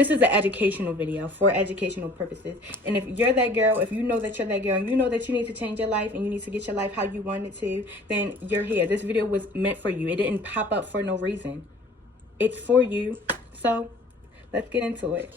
This is an educational video for educational purposes. And if you're that girl, if you know that you're that girl, and you know that you need to change your life and you need to get your life how you want it to, then you're here. This video was meant for you. It didn't pop up for no reason. It's for you. So let's get into it.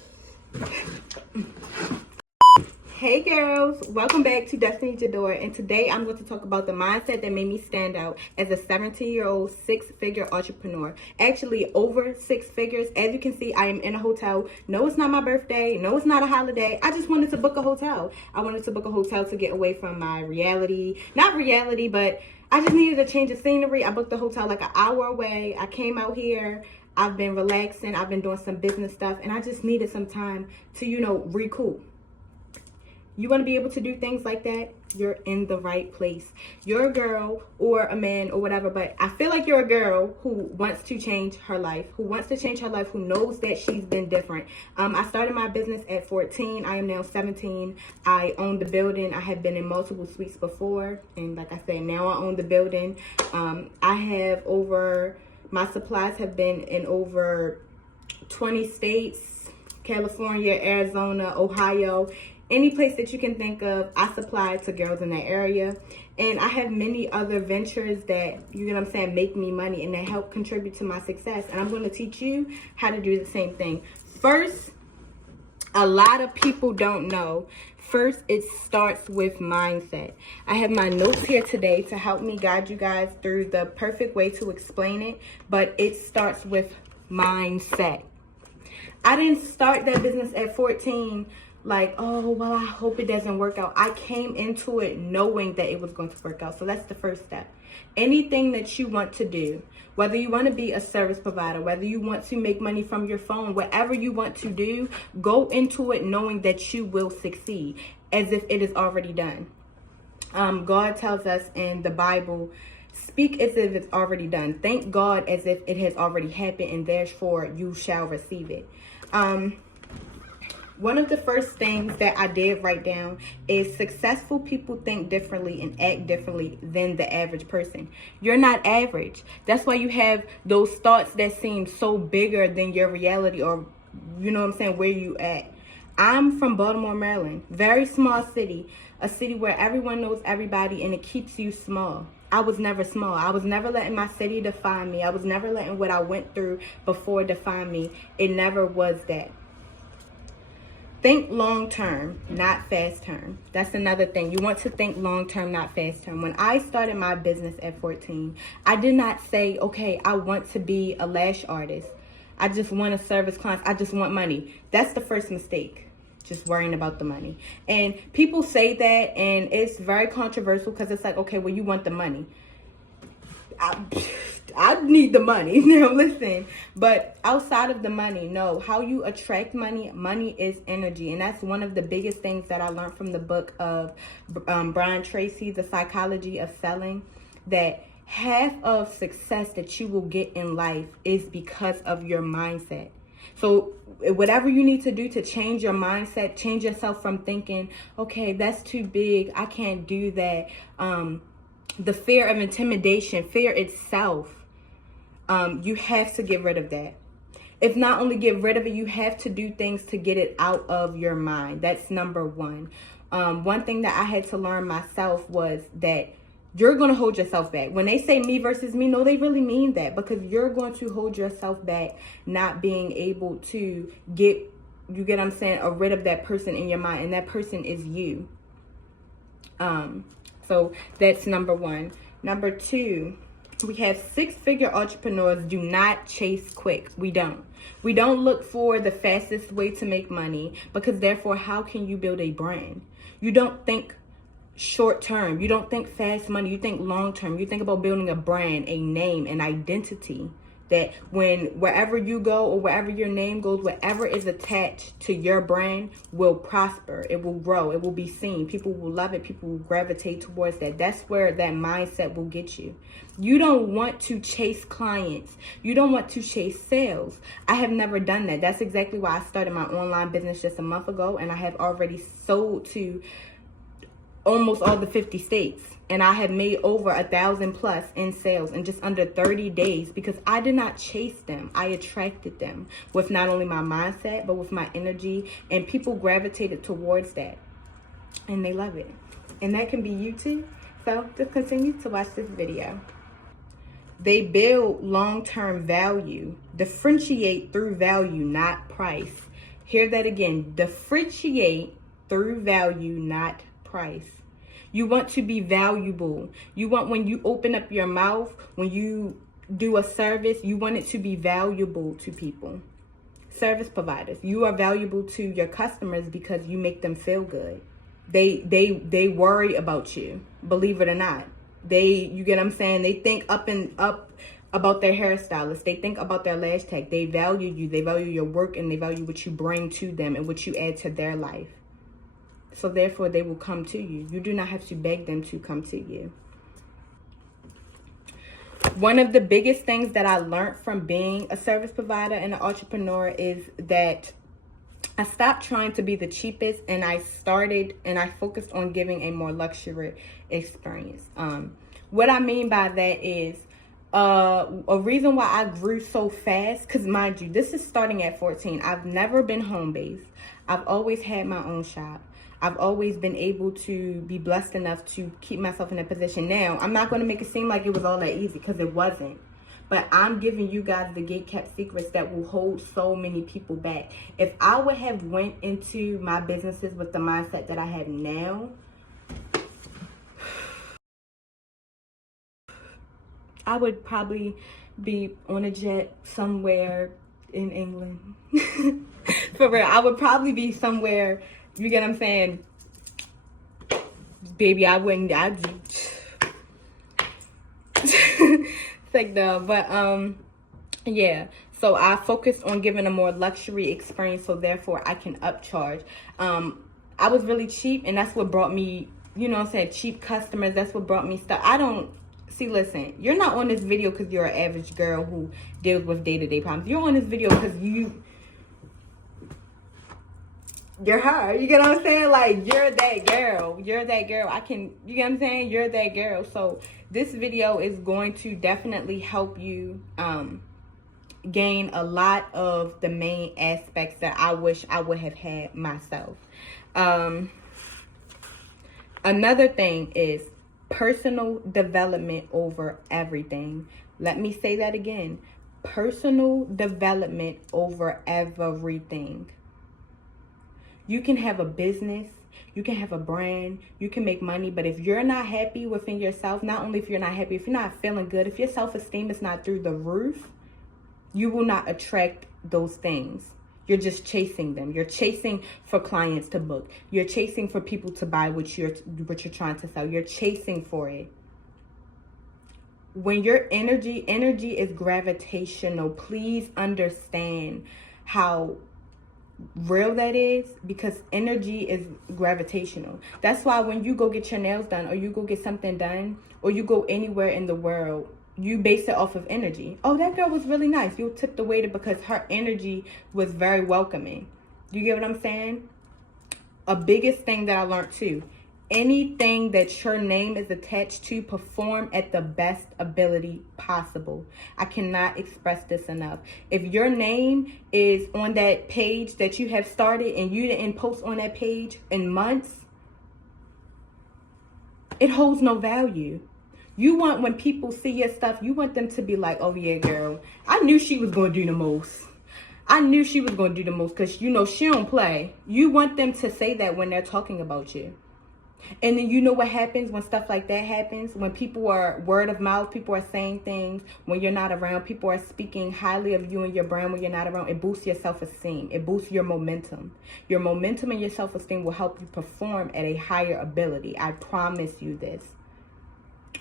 Hey girls, welcome back to Destiney and today I'm going to talk about the mindset that made me stand out as a 17-year-old six-figure entrepreneur. Actually over six figures. As you can see, I am in a hotel. No, it's not my birthday. No, it's not a holiday. I just wanted to book a hotel. I wanted to book a hotel to get away from my reality. Not reality, but I just needed a change of scenery. I booked the hotel like an hour away. I came out here. I've been relaxing. I've been doing some business stuff, and I just needed some time to, recoup. You want to be able to do things like that? You're in the right place. You're a girl or a man or whatever, but I feel like you're a girl who wants to change her life, who knows that she's been different. I started my business at 14. I am now 17. I own the building. I have been in multiple suites before, and like I said, now I own the building. My supplies have been in over 20 states, California, Arizona, Ohio. Any place that you can think of, I supply to girls in that area. And I have many other ventures that, make me money and that help contribute to my success. And I'm going to teach you how to do the same thing. First, a lot of people don't know. First, it starts with mindset. I have my notes here today to help me guide you guys through the perfect way to explain it. But it starts with mindset. I didn't start that business at 14 like, oh, well, I hope it doesn't work out. I came into it knowing that it was going to work out. So that's the first step. Anything that you want to do, whether you want to be a service provider, whether you want to make money from your phone, whatever you want to do, go into it knowing that you will succeed as if it is already done. God tells us in the Bible, speak as if it's already done. Thank God as if it has already happened, and therefore you shall receive it. One of the first things that I did write down is successful people think differently and act differently than the average person. You're not average. That's why you have those thoughts that seem so bigger than your reality, or, where you at. I'm from Baltimore, Maryland. Very small city. A city where everyone knows everybody and it keeps you small. I was never small. I was never letting my city define me. I was never letting what I went through before define me. It never was that. Think long term, not fast term. That's another thing. You want to think long term, not fast term. When I started my business at 14, I did not say, okay, I want to be a lash artist. I just want to service clients. I just want money. That's the first mistake. Just worrying about the money. And people say that, and it's very controversial because it's like, okay, well, you want the money. I need the money. Now listen, but outside of the money, no, how you attract money, money is energy. And that's one of the biggest things that I learned from the book of Brian Tracy, The Psychology of Selling, that half of success that you will get in life is because of your mindset. So whatever you need to do to change your mindset, change yourself from thinking, okay, that's too big, I can't do that. The fear of intimidation, fear itself, you have to get rid of that. If not only get rid of it, you have to do things to get it out of your mind. That's number one. One thing that I had to learn myself was that you're going to hold yourself back. When they say me versus me, no, they really mean that, because you're going to hold yourself back, not being able to rid of that person in your mind, and that person is you. So that's number one. Number two, we have six-figure entrepreneurs do not chase quick. We don't. We don't look for the fastest way to make money, because therefore, how can you build a brand? You don't think short term. You don't think fast money. You think long term. You think about building a brand, a name, an identity, that wherever you go or wherever your name goes, whatever is attached to your brand will prosper. It will grow. It will be seen. People will love it. People will gravitate towards that. That's where that mindset will get you. You don't want to chase clients. You don't want to chase sales. I have never done that. That's exactly why I started my online business just a month ago, and I have already sold to almost all the 50 states. And I have made over 1,000 plus in sales in just under 30 days because I did not chase them. I attracted them with not only my mindset, but with my energy. And people gravitated towards that. And they love it. And that can be you too. So just continue to watch this video. They build long-term value. Differentiate through value, not price. Hear that again. Differentiate through value, not price. You want to be valuable. You want, when you open up your mouth, when you do a service, you want it to be valuable to people. Service providers, you are valuable to your customers because you make them feel good. They worry about you, believe it or not. You get what I'm saying? They think up about their hairstylist. They think about their lash tech. They value you. They value your work, and they value what you bring to them and what you add to their life. So therefore, they will come to you. You do not have to beg them to come to you. One of the biggest things that I learned from being a service provider and an entrepreneur is that I stopped trying to be the cheapest, and I focused on giving a more luxury experience. What I mean by that is a reason why I grew so fast, because mind you, this is starting at 14. I've never been home-based. I've always had my own shop. I've always been able to be blessed enough to keep myself in a position. Now, I'm not going to make it seem like it was all that easy, because it wasn't. But I'm giving you guys the gatekept secrets that will hold so many people back. If I would have went into my businesses with the mindset that I have now, I would probably be on a jet somewhere in England. For real, I would probably be somewhere, you get what I'm saying? Baby, I wouldn't, like no, but yeah. So I focused on giving a more luxury experience, so therefore I can upcharge. I was really cheap, and that's what brought me, you know what I'm saying, cheap customers. That's what brought me stuff. I don't see, listen, you're not on this video because you're an average girl who deals with day-to-day problems. You're on this video because you're her. You get what I'm saying? Like, you're that girl. You're that girl. You get what I'm saying? You're that girl. So this video is going to definitely help you gain a lot of the main aspects that I wish I would have had myself. Another thing is personal development over everything. Let me say that again. Personal development over everything. You can have a business, you can have a brand, you can make money, but if you're not happy within yourself, not only if you're not happy, if you're not feeling good, if your self-esteem is not through the roof, you will not attract those things. You're just chasing them. You're chasing for clients to book. You're chasing for people to buy what you're trying to sell. You're chasing for it. When your energy is gravitational, please understand how real that is, because energy is gravitational. That's why when you go get your nails done, or you go get something done, or you go anywhere in the world, you base it off of energy. Oh, that girl was really nice. You'll tip the waiter because her energy was very welcoming. You get what I'm saying? A biggest thing that I learned too, anything that your name is attached to, perform at the best ability possible. I cannot express this enough. If your name is on that page that you have started and you didn't post on that page in months, it holds no value. You want, when people see your stuff, you want them to be like, oh yeah, girl, I knew she was going to do the most. I knew she was going to do the most because, you know, she don't play. You want them to say that when they're talking about you. And then you know what happens when stuff like that happens? When people are word of mouth, people are saying things when you're not around. People are speaking highly of you and your brand when you're not around. It boosts your self-esteem. It boosts your momentum. Your momentum and your self-esteem will help you perform at a higher ability. I promise you this.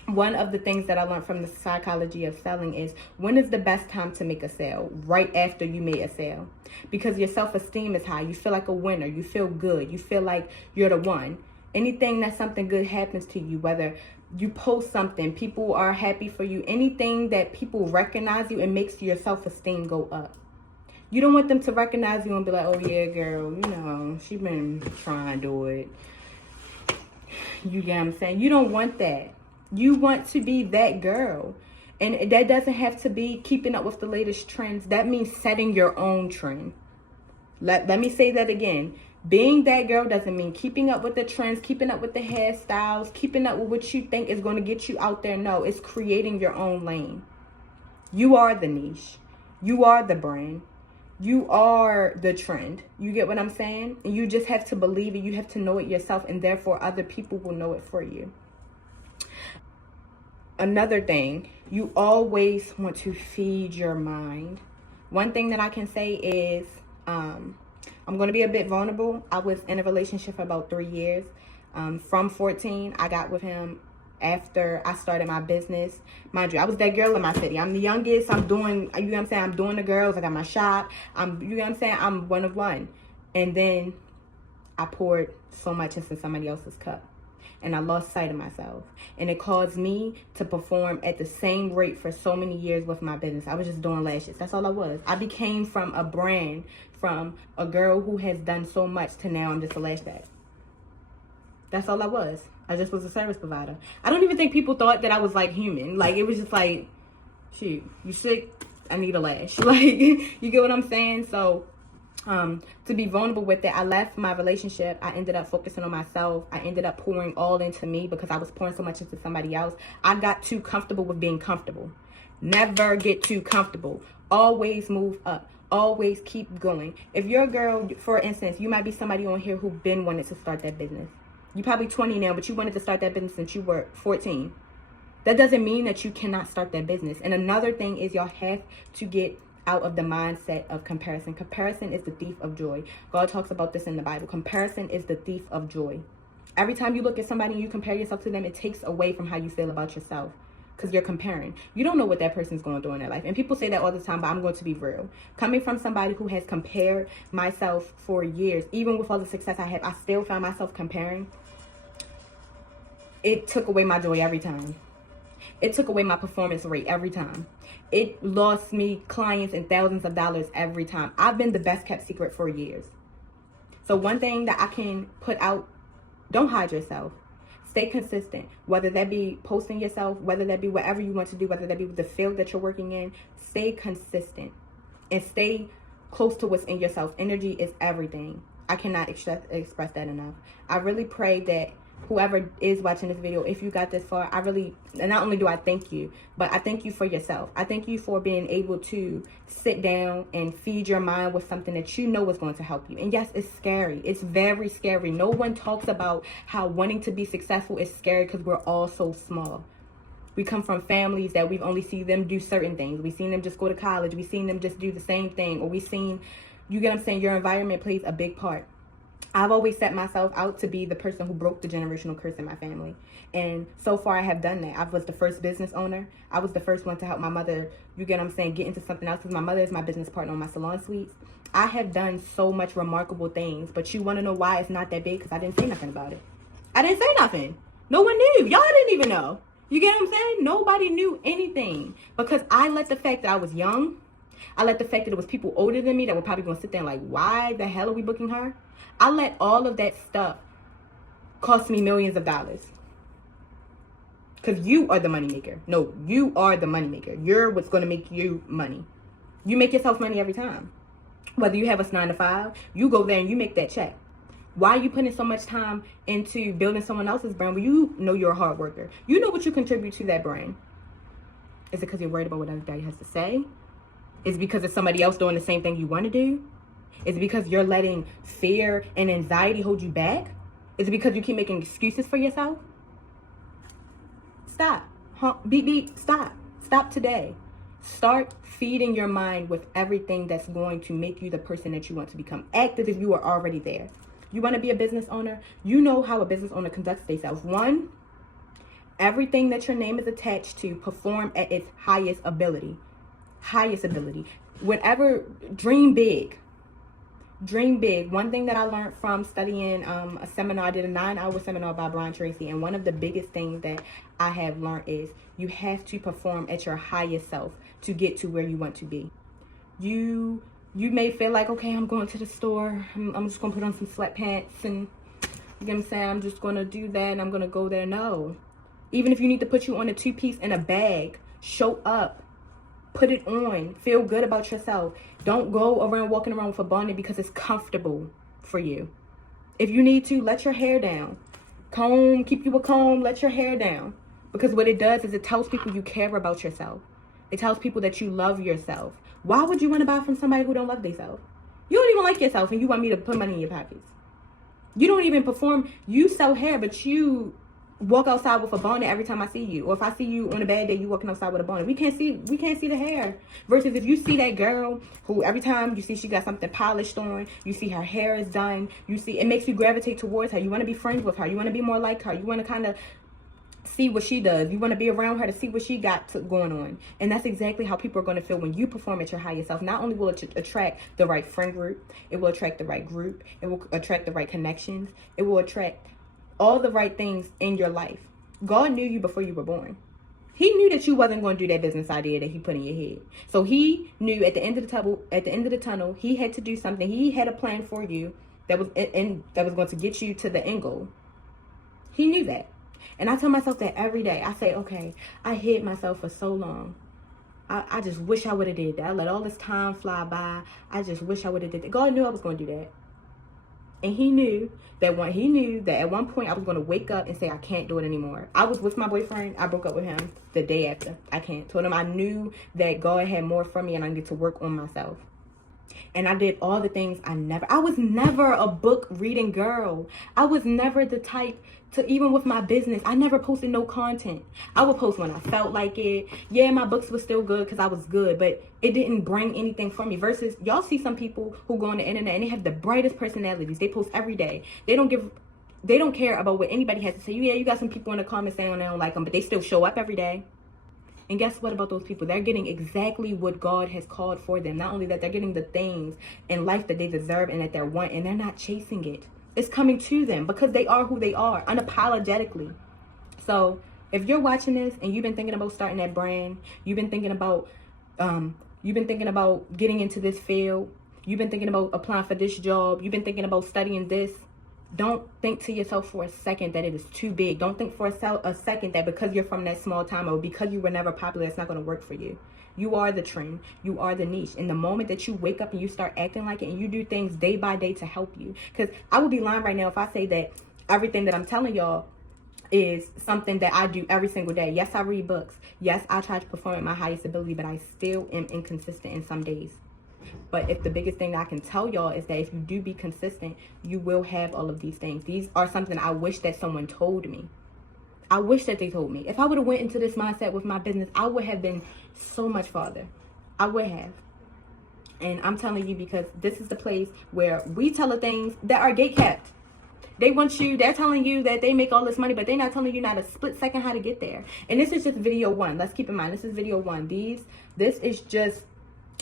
One of the things that I learned from the psychology of selling is, when is the best time to make a sale? Right after you made a sale. Because your self-esteem is high. You feel like a winner. You feel good. You feel like you're the one. Anything that something good happens to you, whether you post something, people are happy for you, anything that people recognize you, it makes your self-esteem go up. You don't want them to recognize you and be like, oh yeah, girl, you know, she been trying to do it. You get what I'm saying? You don't want that. You want to be that girl. And that doesn't have to be keeping up with the latest trends. That means setting your own trend. Let me say that again. Being that girl doesn't mean keeping up with the trends, keeping up with the hairstyles, keeping up with what you think is going to get you out there. No, it's creating your own lane. You are the niche. You are the brand. You are the trend. You get what I'm saying? And you just have to believe it. You have to know it yourself, and therefore other people will know it for you. Another thing, you always want to feed your mind. One thing that I can say is, I'm going to be a bit vulnerable. I was in a relationship for about 3 years. From 14, I got with him after I started my business. Mind you, I was that girl in my city. I'm the youngest. I'm doing, you know what I'm saying? I'm doing the girls. I got my shop. You know what I'm saying? I'm one of one. And then I poured so much into somebody else's cup. And I lost sight of myself. And it caused me to perform at the same rate for so many years with my business. I was just doing lashes. That's all I was. I became from a brand, from a girl who has done so much, to now I'm just a lash tag. That's all I was. I just was a service provider. I don't even think people thought that I was like human. Like, it was just like, shoot, you sick? I need a lash. Like, you get what I'm saying? So, to be vulnerable with it, I left my relationship. I ended up focusing on myself. I ended up pouring all into me because I was pouring so much into somebody else. I got too comfortable with being comfortable. Never get too comfortable. Always move up. Always keep going. If you're a girl, for instance, you might be somebody on here who been wanted to start that business. You're probably 20 now, but you wanted to start that business since you were 14. That doesn't mean that you cannot start that business. And another thing is, y'all have to get out of the mindset of comparison. Comparison is the thief of joy. God talks about this in the Bible. Comparison is the thief of joy. Every time you look at somebody and you compare yourself to them, it takes away from how you feel about yourself, because you're comparing. You don't know what that person's going through in their life. And people say that all the time, but I'm going to be real. Coming from somebody who has compared myself for years, even with all the success I have, I still found myself comparing. It took away my joy every time. It took away my performance rate every time. It lost me clients and thousands of dollars every time. I've been the best kept secret for years. So one thing that I can put out, don't hide yourself. Stay consistent. Whether that be posting yourself, whether that be whatever you want to do, whether that be the field that you're working in, stay consistent and stay close to what's in yourself. Energy is everything. I cannot express that enough. I really pray that whoever is watching this video, if you got this far, and not only do I thank you, but I thank you for yourself. I thank you for being able to sit down and feed your mind with something that you know is going to help you. And yes, it's scary. It's very scary. No one talks about how wanting to be successful is scary because we're all so small. We come from families that we've only seen them do certain things. We've seen them just go to college. We've seen them just do the same thing. Or we've seen, you get what I'm saying, your environment plays a big part. I've always set myself out to be the person who broke the generational curse in my family. And so far I have done that. I was the first business owner. I was the first one to help my mother, you get what I'm saying, get into something else, because my mother is my business partner on my salon suites. I have done so much remarkable things, but you want to know why it's not that big? Because I didn't say nothing about it. I didn't say nothing. No one knew. Y'all didn't even know. You get what I'm saying? Nobody knew anything, because I let the fact that I was young, I let the fact that there was people older than me that were probably going to sit there and like, why the hell are we booking her? I let all of that stuff cost me millions of dollars. Because you are the moneymaker. No, you are the moneymaker. You're what's going to make you money. You make yourself money every time. Whether you have a 9-to-5, you go there and you make that check. Why are you putting so much time into building someone else's brand when you know you're a hard worker? You know what you contribute to that brand. Is it because you're worried about what everybody has to say? Is it because it's somebody else doing the same thing you want to do? Is it because you're letting fear and anxiety hold you back? Is it because you keep making excuses for yourself? Stop. Beep, beep. Stop. Stop today. Start feeding your mind with everything that's going to make you the person that you want to become. Act as if you are already there. You want to be a business owner? You know how a business owner conducts themselves. One, everything that your name is attached to, perform at its highest ability. Highest ability. Whatever, dream big. Dream big. One thing that I learned from studying a seminar, I did a 9-hour seminar by Brian Tracy, and one of the biggest things that I have learned is you have to perform at your highest self to get to where you want to be. You may feel like, okay, I'm going to the store, I'm just going to put on some sweatpants and You know what I'm saying? I'm just going to do that and I'm going to go there. No. Even if you need to put you on a 2-piece in a bag, show up. Put it on. Feel good about yourself. Don't go around walking around with a bonnet because it's comfortable for you. If you need to, let your hair down. Comb, keep you a comb, let your hair down. Because what it does is it tells people you care about yourself. It tells people that you love yourself. Why would you want to buy from somebody who don't love themselves? You don't even like yourself and you want me to put money in your pockets. You don't even perform. You sell hair, but you walk outside with a bonnet every time I see you. Or if I see you on a bad day, you walking outside with a bonnet. We can't see the hair. Versus if you see that girl who every time you see she got something polished on, you see her hair is done, you see it makes you gravitate towards her. You want to be friends with her. You want to be more like her. You want to kind of see what she does. You want to be around her to see what she got going on. And that's exactly how people are going to feel when you perform at your highest self. Not only will it attract the right friend group, it will attract the right group, it will attract the right connections, it will attract all the right things in your life. God knew you before you were born. He knew that you wasn't going to do that business idea that he put in your head. So he knew at the end of the tunnel, he had to do something. He had a plan for you that was going to get you to the end goal. He knew that. And I tell myself that every day. I say, okay, I hid myself for so long. I just wish I would have did that. I let all this time fly by. I just wish I would have did that. God knew I was going to do that. And he knew that at one point I was going to wake up and say, I can't do it anymore. I was with my boyfriend. I broke up with him the day after. I can't. Told him I knew that God had more for me and I needed to work on myself. And I did all the things I was never a book reading girl. I was never the type to, even with my business, I never posted no content. I would post when I felt like it. Yeah, my books were still good because I was good, but it didn't bring anything for me. Versus y'all see some people who go on the internet and they have the brightest personalities. They post every day. They don't care about what anybody has to say. Yeah, you got some people in the comments saying they don't like them, but they still show up every day. And guess what about those people? They're getting exactly what God has called for them. Not only that, they're getting the things in life that they deserve and that they want, and they're not chasing it. It's coming to them because they are who they are, unapologetically. So if you're watching this and you've been thinking about starting that brand, you've been thinking about getting into this field, you've been thinking about applying for this job, you've been thinking about studying this, don't think to yourself for a second that it is too big. Don't think for a second that because you're from that small town or because you were never popular, it's not going to work for you. You are the trend. You are the niche. And the moment that you wake up and you start acting like it and you do things day by day to help you. Because I would be lying right now if I say that everything that I'm telling y'all is something that I do every single day. Yes, I read books. Yes, I try to perform at my highest ability, but I still am inconsistent in some days. But if the biggest thing I can tell y'all is that if you do be consistent, you will have all of these things. These are something I wish that someone told me. I wish that they told me. If I would have went into this mindset with my business, I would have been so much farther. I would have. And I'm telling you because this is the place where we tell the things that are gatekept. They're telling you that they make all this money, but they're not telling you not a split second how to get there. And this is just video one. Let's keep in mind, this is video one. This is just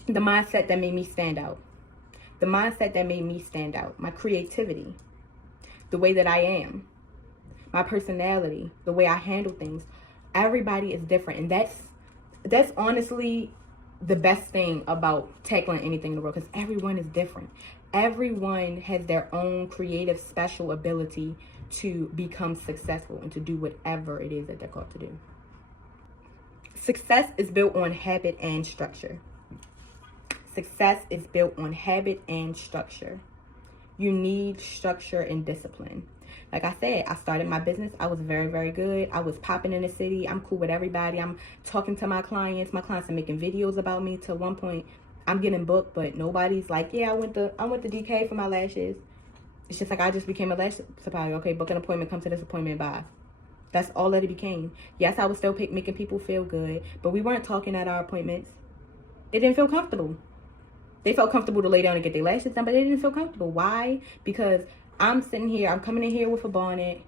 the mindset that made me stand out. The mindset that made me stand out. My creativity. The way that I am. My personality. The way I handle things. Everybody is different. And that's honestly the best thing about tackling anything in the world. Because everyone is different. Everyone has their own creative, special ability to become successful and to do whatever it is that they're called to do. Success is built on habit and structure. Success is built on habit and structure. You need structure and discipline. Like I said, I started my business. I was very, very good. I was popping in the city. I'm cool with everybody. I'm talking to my clients. My clients are making videos about me. To one point, I'm getting booked, but nobody's like, yeah, I went to DK for my lashes. It's just like I just became a lash supplier. Okay, book an appointment, come to this appointment, bye. That's all that it became. Yes, I was still making people feel good, but we weren't talking at our appointments. It didn't feel comfortable. They felt comfortable to lay down and get their lashes done, but they didn't feel comfortable. Why? Because I'm sitting here, I'm coming in here with a bonnet.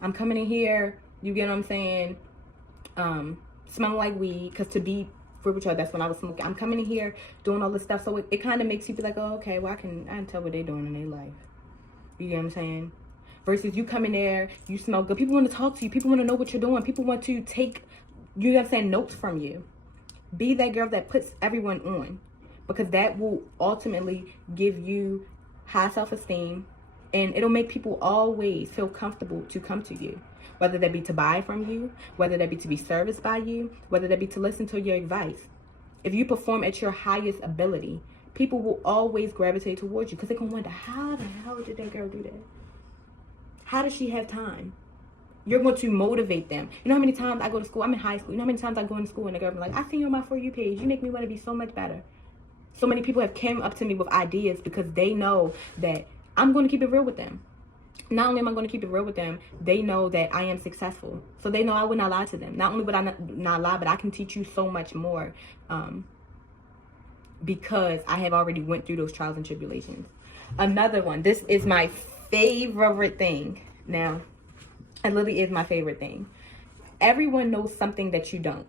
I'm coming in here, you get what I'm saying, smelling like weed, because to be real with y'all, that's when I was smoking. I'm coming in here doing all this stuff, so it kind of makes you be like, oh, okay, well, I can tell what they're doing in their life. You get what I'm saying? Versus you come in there, you smell good. People want to talk to you. People want to know what you're doing. People want to take, you know what I'm saying, notes from you. Be that girl that puts everyone on. Because that will ultimately give you high self-esteem. And it'll make people always feel comfortable to come to you, whether that be to buy from you, whether that be to be serviced by you, whether that be to listen to your advice. If you perform at your highest ability, people will always gravitate towards you because they can wonder, how the hell did that girl do that? How does she have time? You're going to motivate them. You know how many times I go to school? I'm in high school. You know how many times I go into school and the girl be like, I see you on my For You page. You make me want to be so much better. So many people have came up to me with ideas because they know that I'm going to keep it real with them. Not only am I going to keep it real with them, they know that I am successful. So they know I would not lie to them. Not only would I not lie, but I can teach you so much more because I have already went through those trials and tribulations. Another one. This is my favorite thing. Now, it literally is my favorite thing. Everyone knows something that you don't.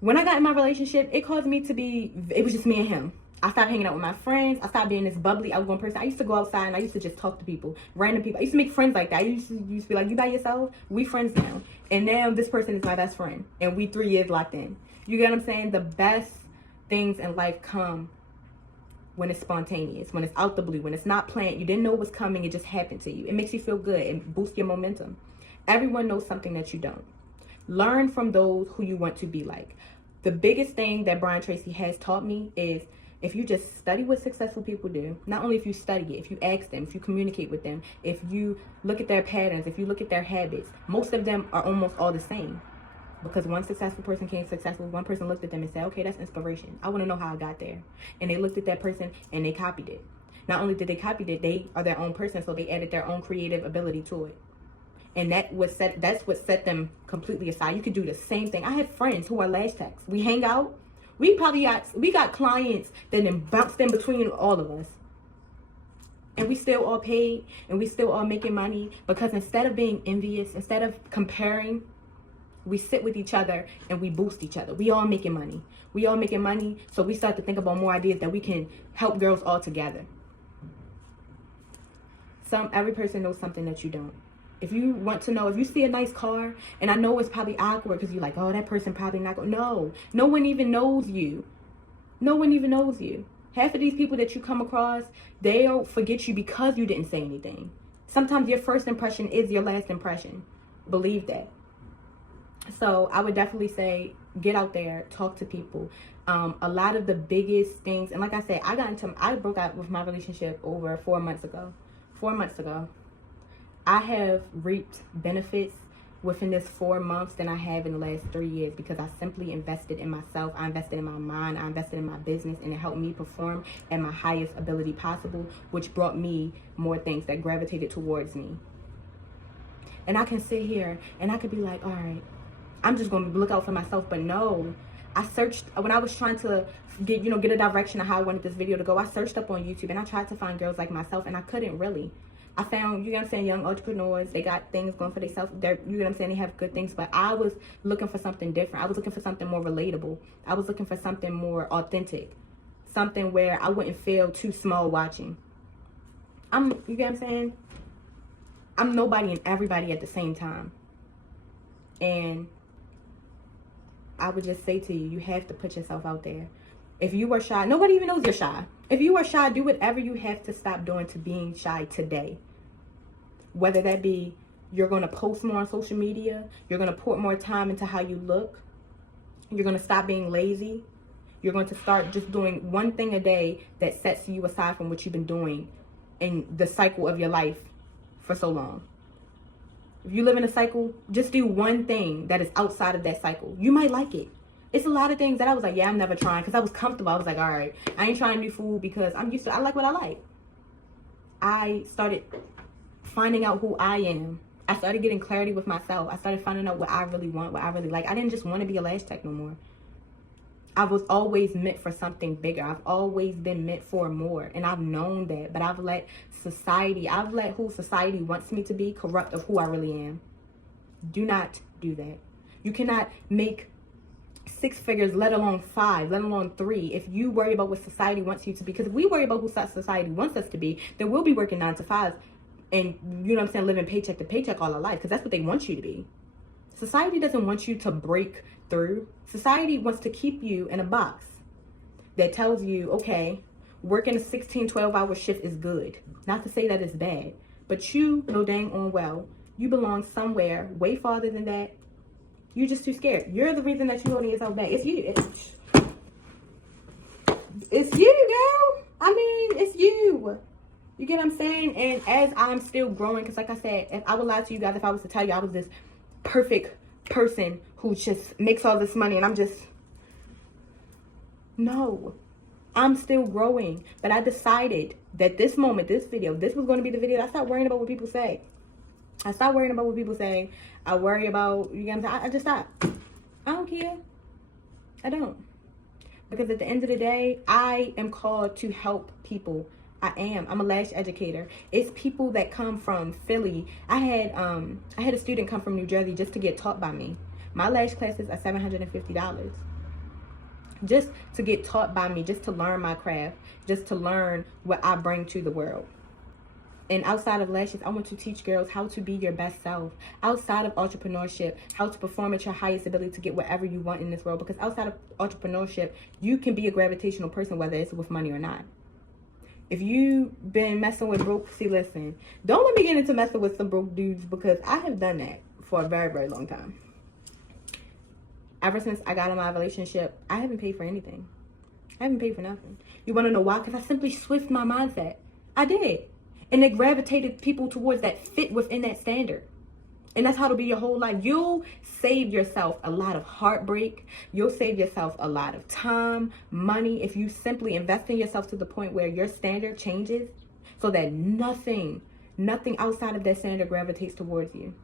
When I got in my relationship, it caused me to be, it was just me and him. I stopped hanging out with my friends. I stopped being this bubbly, outgoing person. I used to go outside and I used to just talk to people, random people. I used to make friends like that. I used to be like, you by yourself? We friends now. And now this person is my best friend. And we 3 years locked in. You get what I'm saying? The best things in life come when it's spontaneous, when it's out the blue, when it's not planned. You didn't know it was coming. It just happened to you. It makes you feel good. It boosts your momentum. Everyone knows something that you don't. Learn from those who you want to be like. The biggest thing that Brian Tracy has taught me is if you just study what successful people do, not only if you study it, if you ask them, if you communicate with them, if you look at their patterns, if you look at their habits, most of them are almost all the same. Because one successful person became successful, one person looked at them and said, okay, that's inspiration. I want to know how I got there. And they looked at that person and they copied it. Not only did they copy it, they are their own person, so they added their own creative ability to it. And that's what set them completely aside. You could do the same thing. I have friends who are lash techs. We hang out. We got clients that then bounced in between all of us. And we still all paid and we still all making money because instead of being envious, instead of comparing, we sit with each other and we boost each other. We all making money. We all making money. So we start to think about more ideas that we can help girls all together. Every person knows something that you don't. If you want to know, if you see a nice car, and I know it's probably awkward because you're like, oh, that person probably not going. No one even knows you. No one even knows you. Half of these people that you come across, they'll forget you because you didn't say anything. Sometimes your first impression is your last impression. Believe that. So I would definitely say, get out there, talk to people. A lot of the biggest things, and like I said, I broke out with my relationship over 4 months ago. 4 months ago. I have reaped benefits within this 4 months than I have in the last 3 years because I simply invested in myself. I invested in my mind. I invested in my business, and it helped me perform at my highest ability possible, which brought me more things that gravitated towards me. And I can sit here and I could be like, all right, I'm just going to look out for myself. But no, I searched when I was trying to get a direction of how I wanted this video to go. I searched up on YouTube and I tried to find girls like myself, and I couldn't really. I found, you know what I'm saying, young entrepreneurs. They got things going for themselves. You know what I'm saying, they have good things. But I was looking for something different. I was looking for something more relatable. I was looking for something more authentic. Something where I wouldn't feel too small watching. You get what I'm saying? I'm nobody and everybody at the same time. And I would just say to you, you have to put yourself out there. If you are shy, nobody even knows you're shy. If you are shy, do whatever you have to stop doing to being shy today. Whether that be you're going to post more on social media, you're going to put more time into how you look, you're going to stop being lazy, you're going to start just doing one thing a day that sets you aside from what you've been doing in the cycle of your life for so long. If you live in a cycle, just do one thing that is outside of that cycle. You might like it. It's a lot of things that I was like, yeah, I'm never trying because I was comfortable. I was like, all right, I ain't trying new food because I'm used to, I like what I like. I started finding out who I am. I started getting clarity with myself. I started finding out what I really want, what I really like. I didn't just want to be a lash tech no more. I was always meant for something bigger. I've always been meant for more. And I've known that. But I've let who society wants me to be corrupt of who I really am. Do not do that. You cannot make 6 figures, let alone 5, let alone 3, if you worry about what society wants you to be. Because if we worry about who society wants us to be, then we'll be working 9 to 5 and, you know what I'm saying, living paycheck to paycheck all our life, because that's what they want you to be. Society doesn't want you to break through. Society wants to keep you in a box that tells you, okay, Working a 16, 12-hour shift is good. Not to say that it's bad. But you know dang on well, you belong somewhere way farther than that. You're just too scared. You're the reason that you're holding yourself back. It's you. It's you, girl. I mean, it's you. You get what I'm saying? And as I'm still growing, because like I said, if I would lie to you guys if I was to tell you I was this perfect person who just makes all this money and I'm just... No. I'm still growing. But I decided that this moment, this video, this was going to be the video. I stopped worrying about what people say. I stopped worrying about what people say. I worry about, you know what I'm saying? I just stopped. I don't care. I don't. Because at the end of the day, I am called to help people. I am. I'm a lash educator. It's people that come from Philly. I had a student come from New Jersey just to get taught by me. My lash classes are $750. Just to get taught by me, just to learn my craft, just to learn what I bring to the world. And outside of lashes, I want to teach girls how to be your best self. Outside of entrepreneurship, how to perform at your highest ability to get whatever you want in this world. Because outside of entrepreneurship, you can be a gravitational person, whether it's with money or not. If you've been messing with broke, see, listen, don't let me get into messing with some broke dudes, because I have done that for a very, very long time. Ever since I got in my relationship, I haven't paid for anything. I haven't paid for nothing. You want to know why? Because I simply switched my mindset. I did. And it gravitated people towards that fit within that standard. And that's how it'll be your whole life. You'll save yourself a lot of heartbreak. You'll save yourself a lot of time, money, if you simply invest in yourself to the point where your standard changes so that nothing outside of that standard gravitates towards you.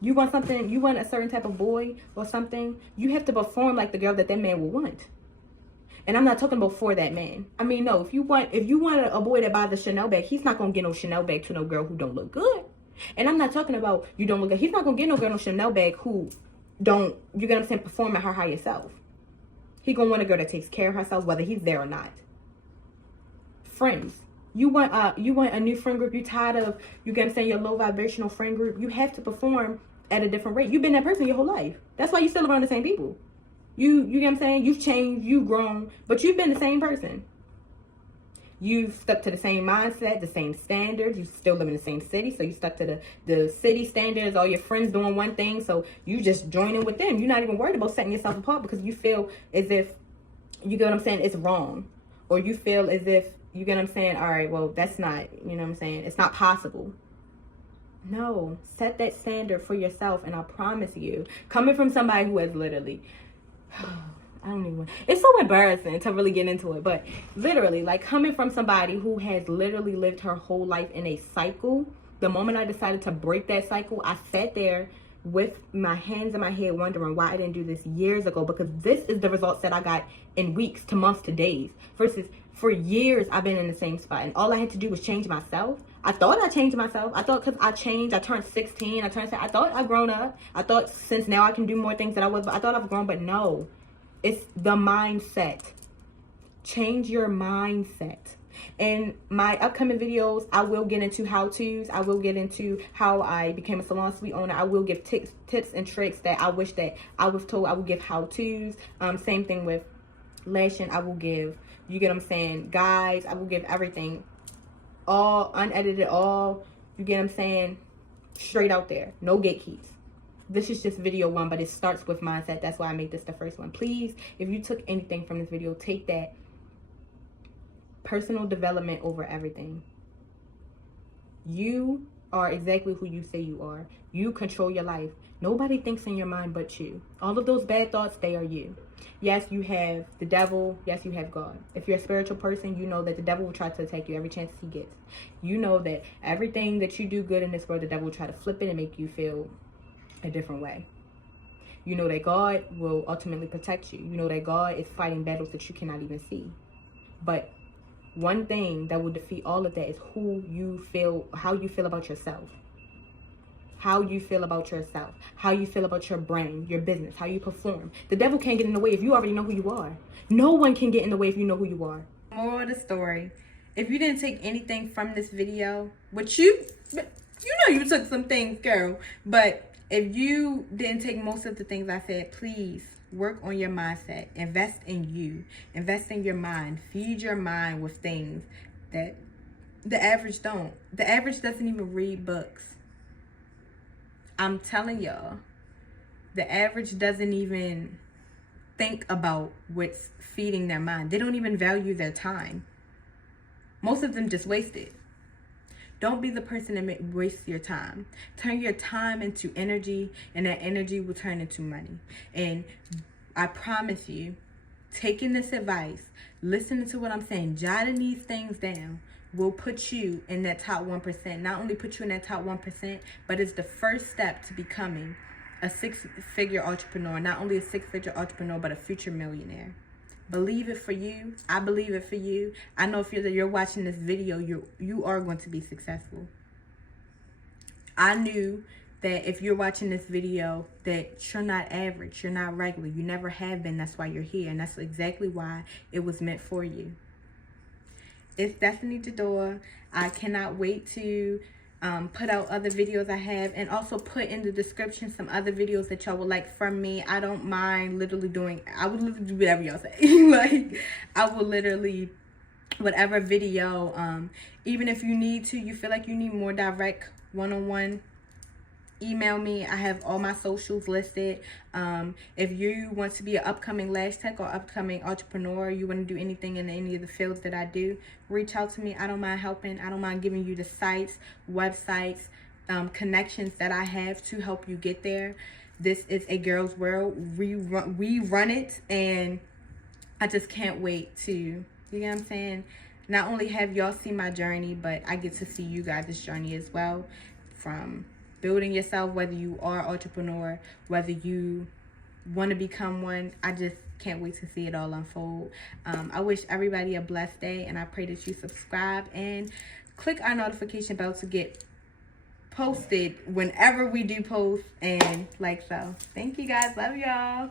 You want something, you want a certain type of boy or something, you have to perform like the girl that man will want. And I'm not talking about for that man. I mean, no, if you want a boy that buys a Chanel bag, he's not going to get no Chanel bag to no girl who don't look good. And I'm not talking about you don't look good. He's not going to get no girl no Chanel bag who don't, you get what I'm saying, perform at her higher self. He going to want a girl that takes care of herself, whether he's there or not. Friends. You want a new friend group. You tired of, you get what I'm saying, your low vibrational friend group. You have to perform at a different rate. You've been that person your whole life. That's why you're still around the same people. You get what I'm saying? You've changed, you've grown, but you've been the same person. You've stuck to the same mindset, the same standards. You still live in the same city, so you stuck to the city standards. All your friends doing one thing, so you just join in with them. You're not even worried about setting yourself apart because you feel as if, you get what I'm saying, it's wrong. Or you feel as if, you get what I'm saying, all right, well, that's not, you know what I'm saying, it's not possible. No, set that standard for yourself, and I promise you, coming from somebody who has literally, I don't even, it's so embarrassing to really get into it, but literally, like, coming from somebody who has literally lived her whole life in a cycle, the moment I decided to break that cycle, I sat there with my hands in my head wondering why I didn't do this years ago, because this is the results that I got in weeks to months to days, versus for years I've been in the same spot, and all I had to do was change myself. I thought I changed myself. I thought because I changed, I turned 16, I thought I've grown up. I thought since now I can do more things than I was, but I thought I've grown, but no. It's the mindset. Change your mindset. In my upcoming videos, I will get into how-tos. I will get into how I became a salon suite owner. I will give tips and tricks that I wish that I was told. I will give how-tos. Same thing with lashing. I will give, you get what I'm saying, guides. I will give everything. All unedited, all, you get what I'm saying, straight out there. No gatekeeps. This is just video one, but it starts with mindset. That's why I made this the first one. Please, if you took anything from this video, take that. Personal development over everything. You are exactly who you say you are. You control your life. Nobody thinks in your mind but you. All of those bad thoughts, they are you. Yes, you have the devil. Yes, you have God. If you're a spiritual person, you know that the devil will try to attack you every chance he gets. You know that everything that you do good in this world, the devil will try to flip it and make you feel a different way. You know that God will ultimately protect you. You know that God is fighting battles that you cannot even see. But one thing that will defeat all of that is who you feel, how you feel about yourself. How you feel about yourself. How you feel about your brain, your business, how you perform. The devil can't get in the way if you already know who you are. No one can get in the way if you know who you are. Moral of the story. If you didn't take anything from this video, which you know you took some things, girl. But if you didn't take most of the things I said, please work on your mindset. Invest in you. Invest in your mind. Feed your mind with things that the average don't. The average doesn't even read books. I'm telling y'all, the average doesn't even think about what's feeding their mind. They don't even value their time. Most of them just waste it. Don't be the person that waste your time. Turn your time into energy, and that energy will turn into money. And I promise you, taking this advice, listening to what I'm saying, jotting these things down, will put you in that top 1%. Not only put you in that top 1%, but it's the first step to becoming a six-figure entrepreneur. Not only a six-figure entrepreneur, but a future millionaire. Believe it for you. I believe it for you. I know if you're watching this video, you are going to be successful. I knew that if you're watching this video, that you're not average, you're not regular, you never have been. That's why you're here, and that's exactly why it was meant for you. It's Destiny Jador. I cannot wait to put out other videos I have, and also put in the description some other videos that y'all would like from me. I don't mind literally doing, I would literally do whatever y'all say. Like, I will literally, whatever video, even if you need to, you feel like you need more direct one-on-one, email me. I have all my socials listed. If you want to be an upcoming lash tech or upcoming entrepreneur, you want to do anything in any of the fields that I do, reach out to me. I don't mind helping. I don't mind giving you the sites, websites, connections that I have to help you get there. This is a girl's world. We run it, and I just can't wait to, you know what I'm saying, not only have y'all see my journey, but I get to see you guys' journey as well, from building yourself, whether you are an entrepreneur, whether you want to become one. I just can't wait to see it all unfold. I wish everybody a blessed day, and I pray that you subscribe and click our notification bell to get posted whenever we do post, and like so. Thank you guys. Love y'all.